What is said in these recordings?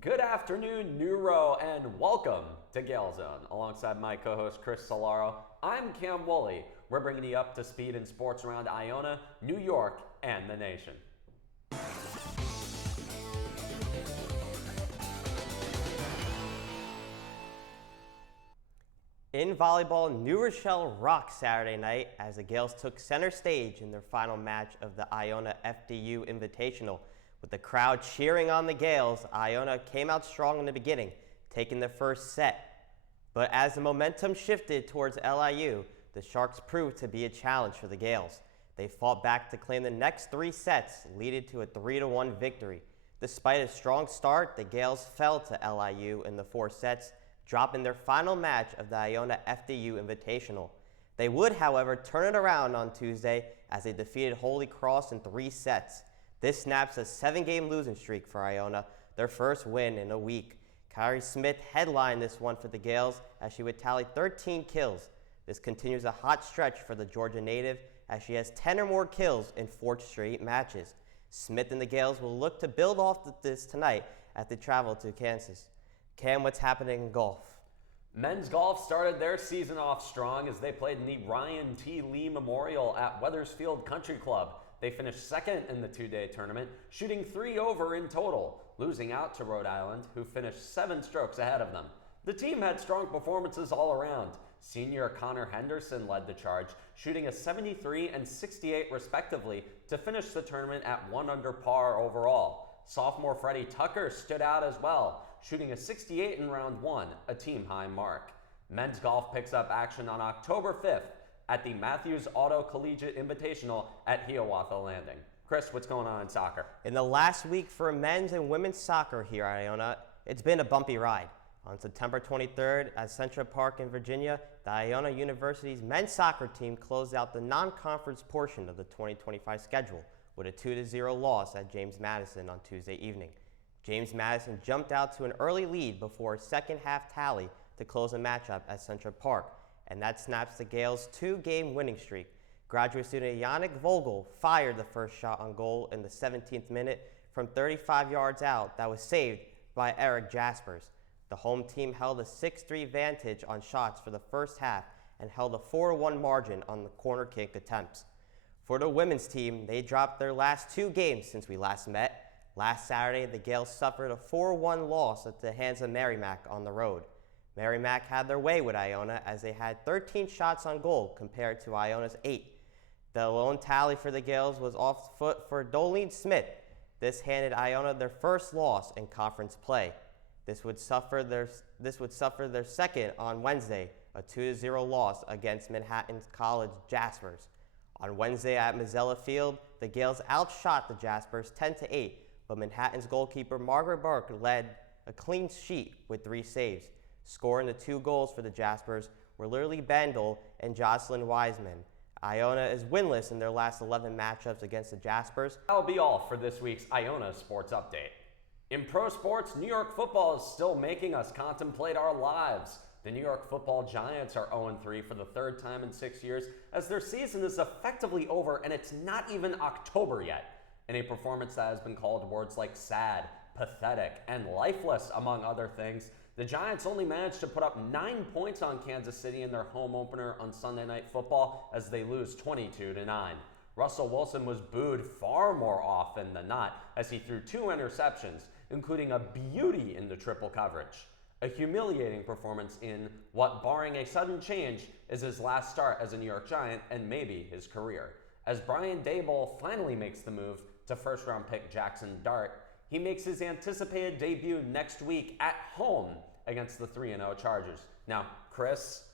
Good afternoon, Neuro, and welcome to Gael Zone. Alongside my co-host Chris Cilauro, I'm Cam Woolley. We're bringing you up to speed in sports around Iona, New York, and the nation. In volleyball, New Rochelle rocked Saturday night as the Gaels took center stage in their final match of the Iona FDU Invitational. With the crowd cheering on the Gaels, Iona came out strong in the beginning, taking the first set. But as the momentum shifted towards LIU, the Sharks proved to be a challenge for the Gaels. They fought back to claim the next three sets, leading to a 3-1 victory. Despite a strong start, the Gaels fell to LIU in the four sets, dropping their final match of the Iona FDU Invitational. They would, however, turn it around on Tuesday as they defeated Holy Cross in three sets. This snaps a 7-game losing streak for Iona, their first win in a week. Caie Smith headlined this one for the Gaels as she would tally 13 kills. This continues a hot stretch for the Georgia native as she has 10 or more kills in 4 straight matches. Smith and the Gaels will look to build off this tonight as they travel to Kansas. Cam, what's happening in golf? Men's golf started their season off strong as they played in the Ryan T. Lee Memorial at Wethersfield Country Club. They finished second in the two-day tournament, shooting 3 over in total, losing out to Rhode Island, who finished 7 strokes ahead of them. The team had strong performances all around. Senior Connor Henderson led the charge, shooting a 73 and 68 respectively to finish the tournament at 1 under par overall. Sophomore Freddie Tucker stood out as well, shooting a 68 in round 1, a team-high mark. Men's golf picks up action on October 5th at the Matthews Auto Collegiate Invitational at Hiawatha Landing. Chris, what's going on in soccer? In the last week for men's and women's soccer here at Iona, it's been a bumpy ride. On September 23rd at Central Park in Virginia, the Iona University's men's soccer team closed out the non-conference portion of the 2025 schedule with a 2-0 loss at James Madison on Tuesday evening. James Madison jumped out to an early lead before a second-half tally to close the matchup at Central Park, and that snaps the Gaels' 2-game winning streak. Graduate student Yannick Vogel fired the first shot on goal in the 17th minute from 35 yards out that was saved by Eric Jaspers. The home team held a 6-3 advantage on shots for the first half and held a 4-1 margin on the corner kick attempts. For the women's team, they dropped their last 2 games since we last met. Last Saturday, the Gaels suffered a 4-1 loss at the hands of Merrimack on the road. Merrimack had their way with Iona as they had 13 shots on goal compared to Iona's 8. The lone tally for the Gaels was off foot for Dolene Smith. This handed Iona their first loss in conference play. This would suffer their second on Wednesday, a 2-0 loss against Manhattan College Jaspers. On Wednesday at Mazzella Field, the Gaels outshot the Jaspers 10-8, but Manhattan's goalkeeper Margaret Burke led a clean sheet with 3 saves. Scoring the 2 goals for the Jaspers were Lily Bandel and Jocelyn Wiseman. Iona is winless in their last 11 matchups against the Jaspers. That'll be all for this week's Iona Sports Update. In pro sports, New York football is still making us contemplate our lives. The New York Football Giants are 0-3 for the 3rd time in 6 years as their season is effectively over and it's not even October yet. In a performance that has been called words like sad, pathetic, and lifeless, among other things, the Giants only managed to put up 9 points on Kansas City in their home opener on Sunday Night Football as they lose 22-9. Russell Wilson was booed far more often than not as he threw 2 interceptions, including a beauty in the triple coverage. A humiliating performance in what, barring a sudden change, is his last start as a New York Giant and maybe his career. As Brian Daboll finally makes the move to first-round pick Jackson Dart, he makes his anticipated debut next week at home against the 3-0 Chargers. Now, Chris,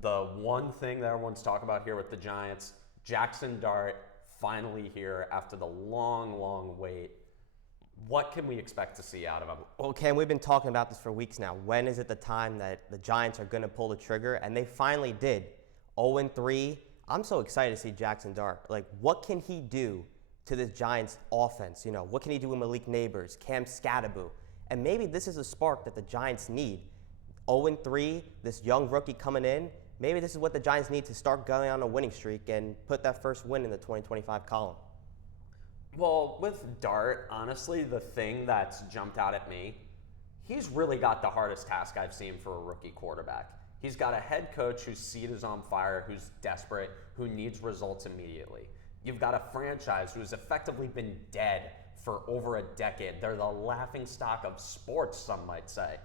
the one thing that everyone's talking about here with the Giants, Jackson Dart finally here after the long, long wait. What can we expect to see out of him? Well, Ken, we've been talking about this for weeks now. When is it the time that the Giants are going to pull the trigger? And they finally did. 0-3. I'm so excited to see Jackson Dart. Like, what can he do to this Giants offense? You know, what can he do with Malik Neighbors, Cam Scattaboo? And maybe this is a spark that the Giants need. 0-3, this young rookie coming in, maybe this is what the Giants need to start going on a winning streak and put that first win in the 2025 column. Well, with Dart, honestly, the thing that's jumped out at me He's really got the hardest task I've seen for a rookie quarterback. He's got a head coach whose seat is on fire, who's desperate, who needs results immediately. You've got a franchise who's effectively been dead for over a decade. They're the laughingstock of sports, some might say.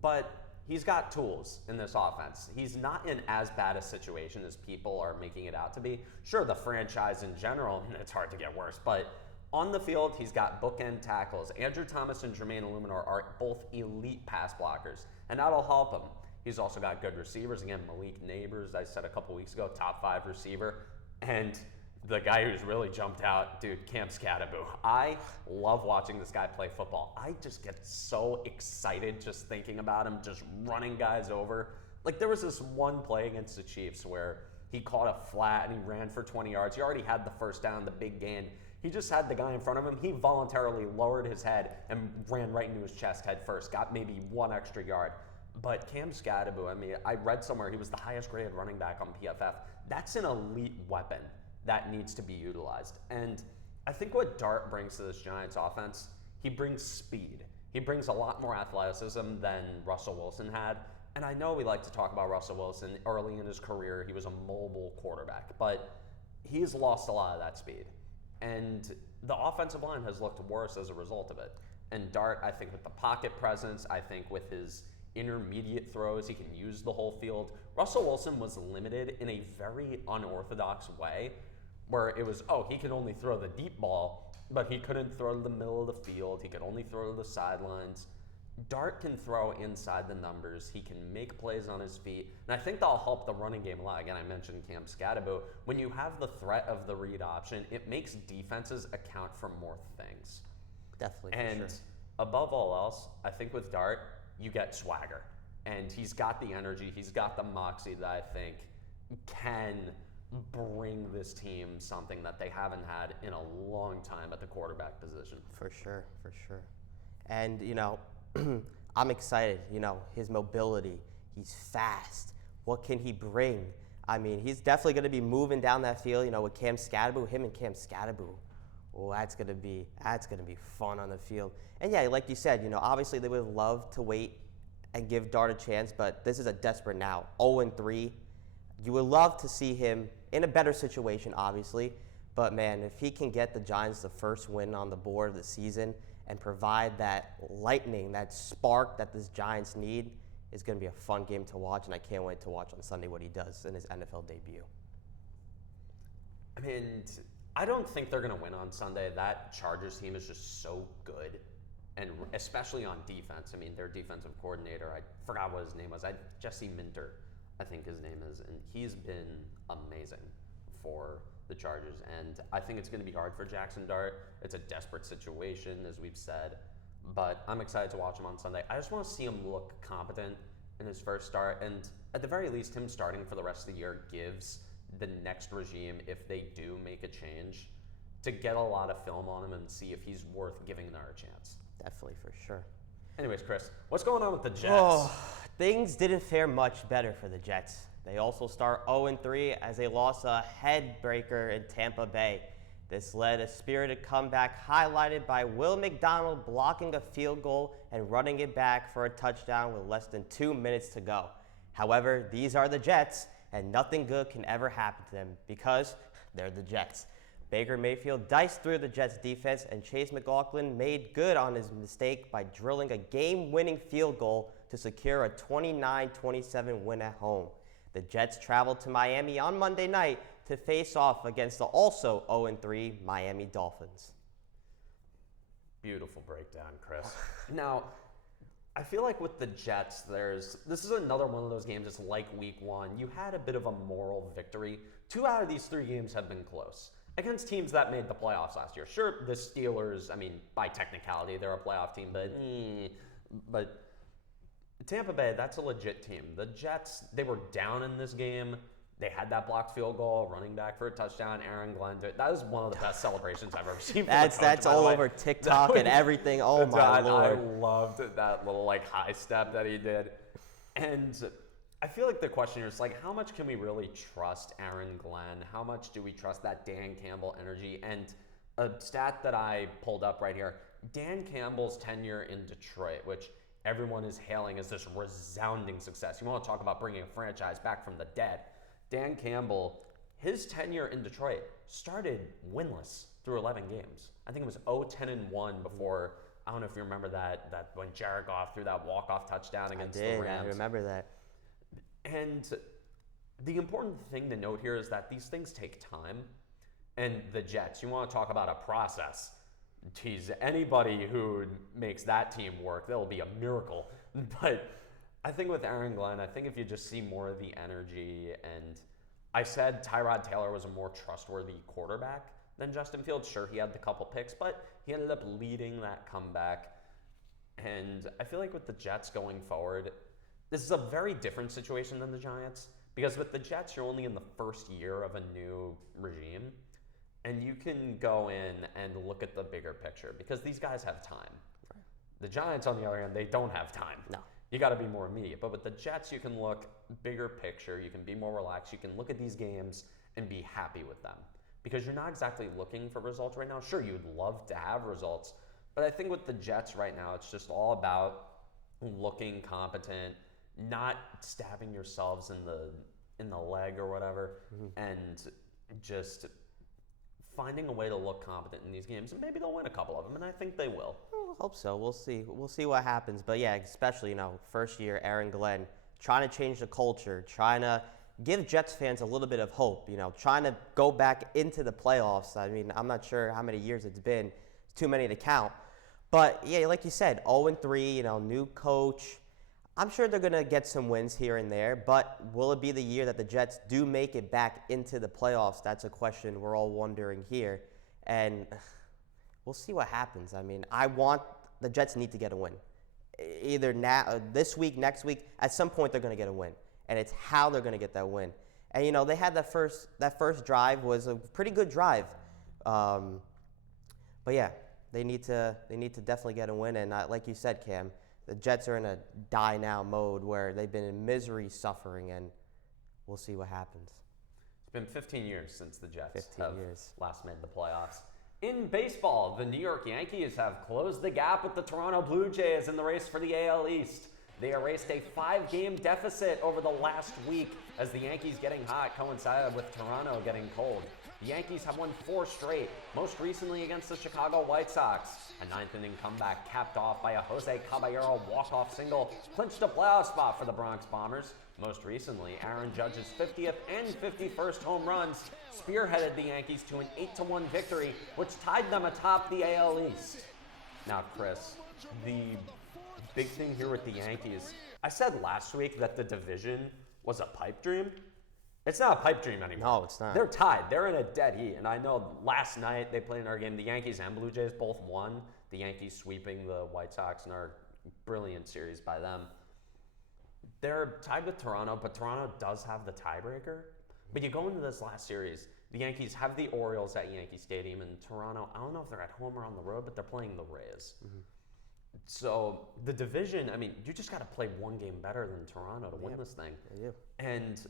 But he's got tools in this offense. He's not in as bad a situation as people are making it out to be. Sure, the franchise in general, it's hard to get worse, but on the field, he's got bookend tackles. Andrew Thomas and Jermaine Illuminor are both elite pass blockers, and that'll help him. He's also got good receivers. Again, Malik Neighbors, I said a couple weeks ago, top 5 receiver. And the guy who's really jumped out, dude, Cam Scadaboo. I love watching this guy play football. I just get so excited just thinking about him, just running guys over. Like, there was this one play against the Chiefs where he caught a flat and he ran for 20 yards. He already had the first down, the big gain. He just had the guy in front of him. He voluntarily lowered his head and ran right into his chest head first, got maybe 1 extra yard. But Cam Scadaboo, I mean, I read somewhere he was the highest graded running back on PFF. That's an elite weapon that needs to be utilized. And I think what Dart brings to this Giants offense, he brings speed. He brings a lot more athleticism than Russell Wilson had. And I know we like to talk about Russell Wilson. Early in his career, he was a mobile quarterback, but he's lost a lot of that speed. And the offensive line has looked worse as a result of it. And Dart, I think with the pocket presence, I think with his intermediate throws, he can use the whole field. Russell Wilson was limited in a very unorthodox way, where it was, he can only throw the deep ball, but he couldn't throw to the middle of the field. He could only throw to the sidelines. Dart can throw inside the numbers. He can make plays on his feet. And I think that'll help the running game a lot. Again, I mentioned Cam Scadaboo. When you have the threat of the read option, it makes defenses account for more things. Definitely, and for sure. Above all else, I think with Dart, you get swagger. And he's got the energy, he's got the moxie that I think can bring this team something that they haven't had in a long time at the quarterback position. For sure. And, I'm excited, his mobility, he's fast. What can he bring? I mean, he's definitely going to be moving down that field, with Cam Scadaboo, him and Cam Scadaboo. Oh, that's gonna be fun on the field. And yeah, like you said, obviously they would love to wait and give Dart a chance, but this is a desperate now. 0-3. You would love to see him in a better situation, obviously. But man, if he can get the Giants the first win on the board of the season and provide that lightning, that spark that this Giants need, it's gonna be a fun game to watch, and I can't wait to watch on Sunday what he does in his NFL debut. I mean, I don't think they're going to win on Sunday. That Chargers team is just so good, and especially on defense. I mean, their defensive coordinator, I forgot what his name was. Jesse Minter, I think his name is, and he's been amazing for the Chargers. And I think it's going to be hard for Jackson Dart. It's a desperate situation, as we've said, but I'm excited to watch him on Sunday. I just want to see him look competent in his first start, and at the very least, him starting for the rest of the year gives the next regime, if they do make a change, to get a lot of film on him and see if he's worth giving another chance. Definitely, for sure. Anyways, Chris, what's going on with the Jets? Oh, things didn't fare much better for the Jets. They also start 0-3 as they lost a headbreaker in Tampa Bay. This led a spirited comeback highlighted by Will McDonald blocking a field goal and running it back for a touchdown with less than 2 minutes to go. However, these are the Jets, and nothing good can ever happen to them because they're the Jets. Baker Mayfield diced through the Jets defense, and Chase McLaughlin made good on his mistake by drilling a game-winning field goal to secure a 29-27 win at home. The Jets traveled to Miami on Monday night to face off against the also 0-3 Miami Dolphins. Beautiful breakdown, Chris. Now, I feel like with the Jets, this is another one of those games. It's like week 1. You had a bit of a moral victory. 2 out of these 3 games have been close against teams that made the playoffs last year. Sure, the Steelers, I mean, by technicality, they're a playoff team, but Tampa Bay, that's a legit team. The Jets, they were down in this game. They had that blocked field goal, running back for a touchdown, Aaron Glenn. That was one of the best celebrations I've ever seen. That's all over TikTok and everything. Oh my Lord. I loved that little high step that he did. And I feel like the question here is how much can we really trust Aaron Glenn? How much do we trust that Dan Campbell energy? And a stat that I pulled up right here, Dan Campbell's tenure in Detroit, which everyone is hailing as this resounding success. You want to talk about bringing a franchise back from the dead. Dan Campbell, his tenure in Detroit started winless through 11 games. I think it was 0-10-1 before, I don't know if you remember that when Jared Goff threw that walk-off touchdown against the Rams. I remember that. And the important thing to note here is that these things take time. And the Jets, you want to talk about a process. Geez, anybody who makes that team work, that'll be a miracle. But I think with Aaron Glenn, I think if you just see more of the energy, and I said Tyrod Taylor was a more trustworthy quarterback than Justin Fields. Sure, he had the couple picks, but he ended up leading that comeback. And I feel like with the Jets going forward, this is a very different situation than the Giants, because with the Jets, you're only in the first year of a new regime. And you can go in and look at the bigger picture because these guys have time. Right. The Giants, on the other hand, they don't have time. No. You got to be more immediate. But with the Jets, you can look bigger picture. You can be more relaxed. You can look at these games and be happy with them because you're not exactly looking for results right now. Sure, you'd love to have results. But I think with the Jets right now, it's just all about looking competent, not stabbing yourselves in the leg or whatever, and just finding a way to look competent in these games, and maybe they'll win a couple of them, and I think they will. I hope so. We'll see. We'll see what happens. But yeah, especially, first year, Aaron Glenn, trying to change the culture, trying to give Jets fans a little bit of hope, trying to go back into the playoffs. I mean, I'm not sure how many years it's been. It's too many to count. But yeah, like you said, 0-3, new coach. I'm sure they're going to get some wins here and there, but will it be the year that the Jets do make it back into the playoffs? That's a question we're all wondering here. And we'll see what happens. I mean, the Jets need to get a win. Either now, this week, next week, at some point they're going to get a win. And it's how they're going to get that win. And, they had that first drive was a pretty good drive. But yeah, they need to definitely get a win. And like you said, Cam, the Jets are in a die now mode where they've been in misery, suffering, and we'll see what happens. It's been 15 years since the Jets years. last made the playoffs. In baseball, the New York Yankees have closed the gap with the Toronto Blue Jays in the race for the AL East. They erased a 5-game deficit over the last week as the Yankees getting hot coincided with Toronto getting cold. The Yankees have won 4 straight, most recently against the Chicago White Sox. A 9th-inning comeback capped off by a Jose Caballero walk-off single clinched a playoff spot for the Bronx Bombers. Most recently, Aaron Judge's 50th and 51st home runs spearheaded the Yankees to an 8-1 victory, which tied them atop the AL East. Now, Chris, the big thing here with the Yankees, I said last week that the division was a pipe dream. It's not a pipe dream anymore. No, it's not. They're tied. They're in a dead heat. And I know last night they played in our game. The Yankees and Blue Jays both won. The Yankees sweeping the White Sox in our brilliant series by them. They're tied with Toronto, but Toronto does have the tiebreaker. But you go into this last series, the Yankees have the Orioles at Yankee Stadium, and Toronto, I don't know if they're at home or on the road, but they're playing the Rays. Mm-hmm. So the division, I mean, you just got to play one game better than Toronto to win this thing. Yeah. And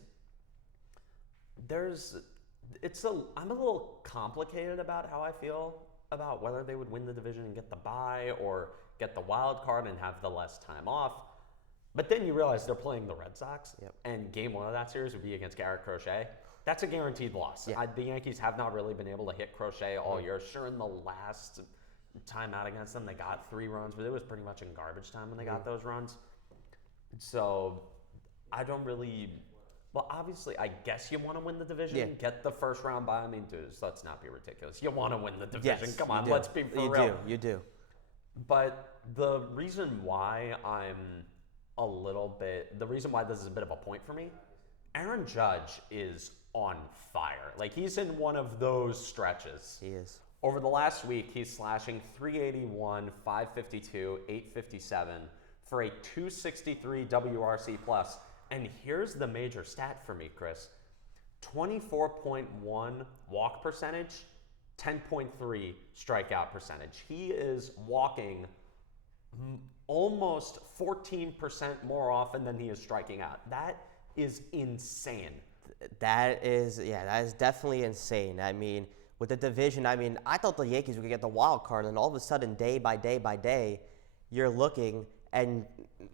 I'm a little complicated about how I feel about whether they would win the division and get the bye or get the wild card and have the less time off. But then you realize they're playing the Red Sox, and game 1 of that series would be against Garrett Crochet. That's a guaranteed loss. Yeah. The Yankees have not really been able to hit Crochet all year. Sure, in the last time out against them, they got 3 runs, but it was pretty much in garbage time when they got those runs. So I don't really... Well, obviously, I guess you want to win the division, get the first round bye. I mean, dude, let's not be ridiculous. You want to win the division. Yes, come on, let's be for real. You do. But the reason why the reason why this is a bit of a point for me, Aaron Judge is on fire. Like, he's in one of those stretches. He is. Over the last week, he's slashing 381, 552, 857 for a 263 WRC plus. And here's the major stat for me, Chris. 24.1 walk percentage, 10.3 strikeout percentage. He is walking almost 14% more often than he is striking out. That is insane. That is definitely insane. I mean, with the division, I thought the Yankees would get the wild card, and all of a sudden, day by day by day, you're looking, and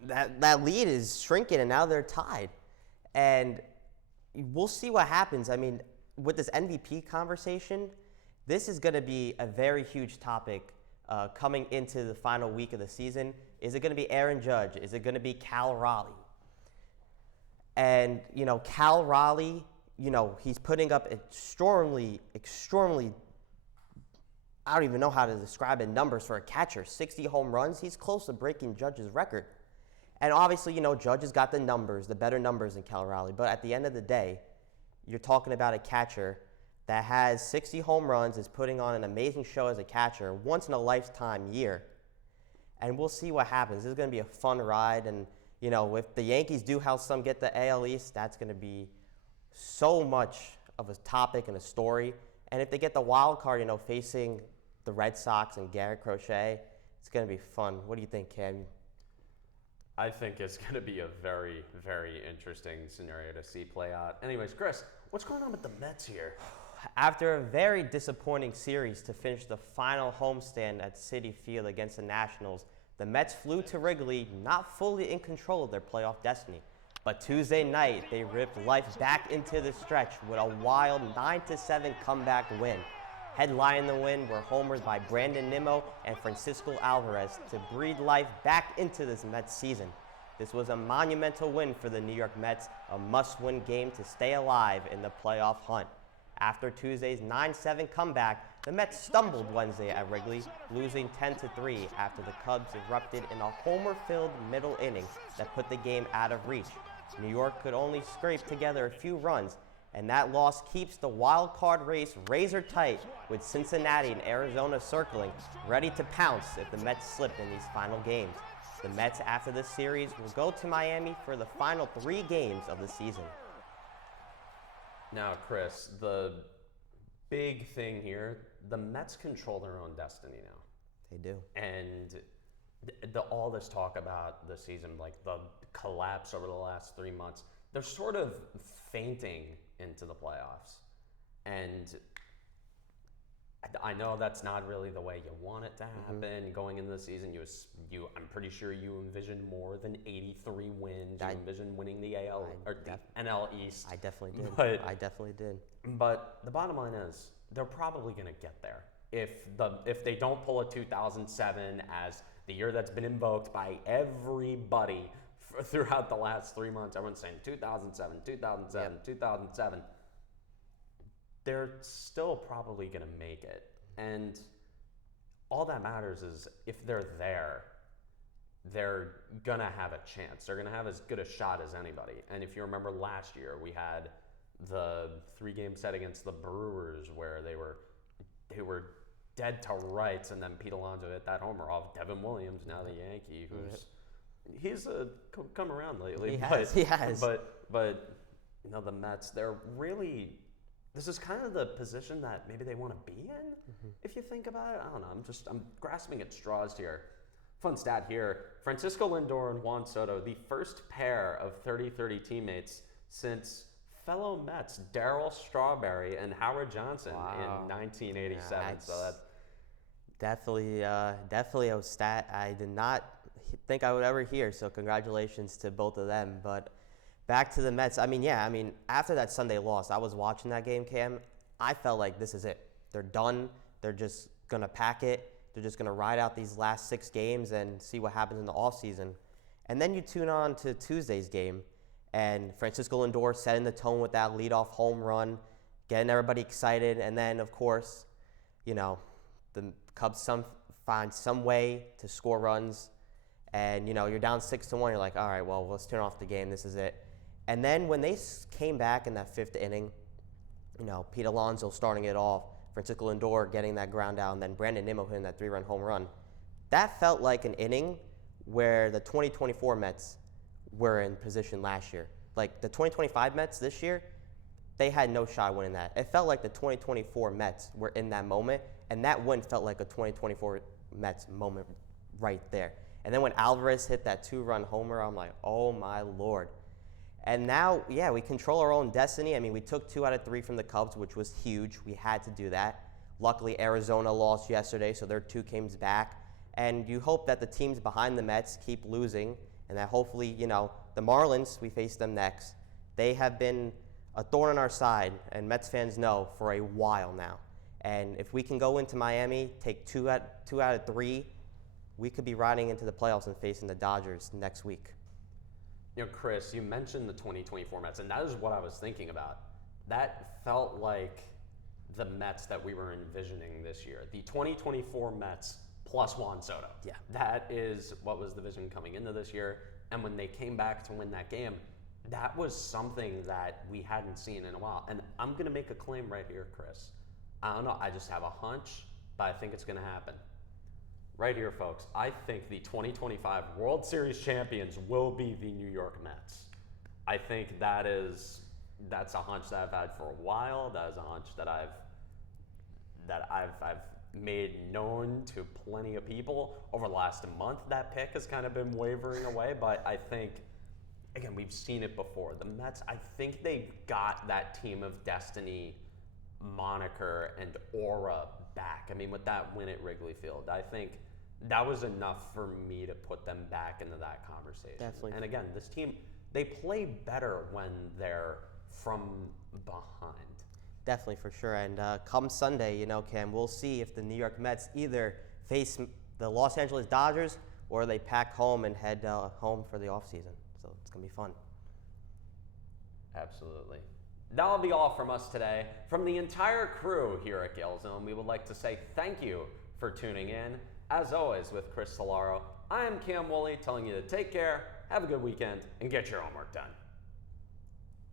that lead is shrinking, and now they're tied. And we'll see what happens. I mean, with this MVP conversation, this is going to be a very huge topic coming into the final week of the season. Is it going to be Aaron Judge? Is it going to be Cal Raleigh? And, Cal Raleigh, he's putting up extremely, I don't even know how to describe it, numbers for a catcher. 60 home runs. He's close to breaking Judge's record. And obviously, Judge has got the numbers, the better numbers than Cal Raleigh. But at the end of the day, you're talking about a catcher that has 60 home runs, is putting on an amazing show as a catcher, once in a lifetime year. And we'll see what happens. This is going to be a fun ride. And, if the Yankees do help some get the AL East, that's going to be so much of a topic and a story. And if they get the wild card, facing the Red Sox and Garrett Crochet, it's going to be fun. What do you think, Cam? I think it's going to be a very, very interesting scenario to see play out. Anyways, Chris, what's going on with the Mets here? After a very disappointing series to finish the final homestand at Citi Field against the Nationals, the Mets flew to Wrigley not fully in control of their playoff destiny. But Tuesday night, they ripped life back into the stretch with a wild 9-7 comeback win. Headlining the win were homers by Brandon Nimmo and Francisco Alvarez to breathe life back into this Mets season. This was a monumental win for the New York Mets, a must-win game to stay alive in the playoff hunt. After Tuesday's 9-7 comeback, the Mets stumbled Wednesday at Wrigley, losing 10-3 after the Cubs erupted in a homer-filled middle inning that put the game out of reach. New York could only scrape together a few runs, and that loss keeps the wild card race razor tight, with Cincinnati and Arizona circling, ready to pounce if the Mets slip in these final games. The Mets, after this series, will go to Miami for the final 3 games of the season. Now, Chris, the big thing here, the Mets control their own destiny now. They do. And all this talk about the season, like the collapse over the last 3 months, they're sort of fainting into the playoffs. And I know that's not really the way you want it to happen. Going into the season, I'm pretty sure you envisioned more than 83 wins. You envisioned winning the AL or the NL East. I definitely did. I definitely did. But the bottom line is, they're probably going to get there. If they don't pull a 2007 as the year that's been invoked by everybody throughout the last 3 months, everyone's saying 2007, 2007. They're still probably going to make it. And all that matters is if they're there, they're going to have a chance. They're going to have as good a shot as anybody. And if you remember last year, we had the 3-game set against the Brewers where they were dead to rights, and then Pete Alonso hit that homer off Devin Williams, now the Yankee, he's come around lately. He has. But the Mets, they're really... This is kind of the position that maybe they want to be in, if you think about it. I don't know. I'm grasping at straws here. Fun stat here. Francisco Lindor and Juan Soto, the first pair of 30-30 teammates since fellow Mets Darryl Strawberry and Howard Johnson in 1987. So that's definitely a stat I did not think I would ever hear. So congratulations to both of them. But back to the Mets. After that Sunday loss, I was watching that game, Cam. I felt like this is it. They're done. They're just going to pack it. They're just going to ride out these last 6 games and see what happens in the offseason. And then you tune on to Tuesday's game, and Francisco Lindor setting the tone with that leadoff home run, getting everybody excited. And then, of course, the Cubs find some way to score runs. And, you're down 6-1. You're like, all right, well, let's turn off the game. This is it. And then when they came back in that 5th inning, Pete Alonso starting it off, Francisco Lindor getting that ground out, and then Brandon Nimmo hitting that 3-run home run. That felt like an inning where the 2024 Mets were in position last year. Like the 2025 Mets this year, they had no shot winning that. It felt like the 2024 Mets were in that moment, and that win felt like a 2024 Mets moment right there. And then when Alvarez hit that 2-run homer, I'm like, oh my Lord. And now, we control our own destiny. We took 2 out of 3 from the Cubs, which was huge. We had to do that. Luckily, Arizona lost yesterday, so they're 2 games back. And you hope that the teams behind the Mets keep losing and that hopefully, the Marlins, we face them next. They have been a thorn on our side, and Mets fans know, for a while now. And if we can go into Miami, take two out of three, we could be riding into the playoffs and facing the Dodgers next week. Chris, you mentioned the 2024 Mets, and that is what I was thinking about. That felt like the Mets that we were envisioning this year. The 2024 Mets plus Juan Soto. Yeah. That is what was the vision coming into this year. And when they came back to win that game, that was something that we hadn't seen in a while. And I'm going to make a claim right here, Chris. I don't know. I just have a hunch, but I think it's going to happen. Right here, folks. I think the 2025 World Series champions will be the New York Mets. I think that's a hunch that I've had for a while. That is a hunch that I've made known to plenty of people over the last month. That pick has kind of been wavering away, but I think, again, we've seen it before. The Mets, I think they got that team of destiny moniker and aura back. I mean, with that win at Wrigley Field, I think that was enough for me to put them back into that conversation. Definitely. And again, this team, they play better when they're from behind. Definitely, for sure. And come Sunday, Cam, we'll see if the New York Mets either face the Los Angeles Dodgers or they pack home and head home for the offseason. So it's going to be fun. Absolutely. That'll be all from us today. From the entire crew here at Gael Zone, we would like to say thank you for tuning in. As always, with Chris Cilauro, I am Cam Woolley telling you to take care, have a good weekend, and get your homework done.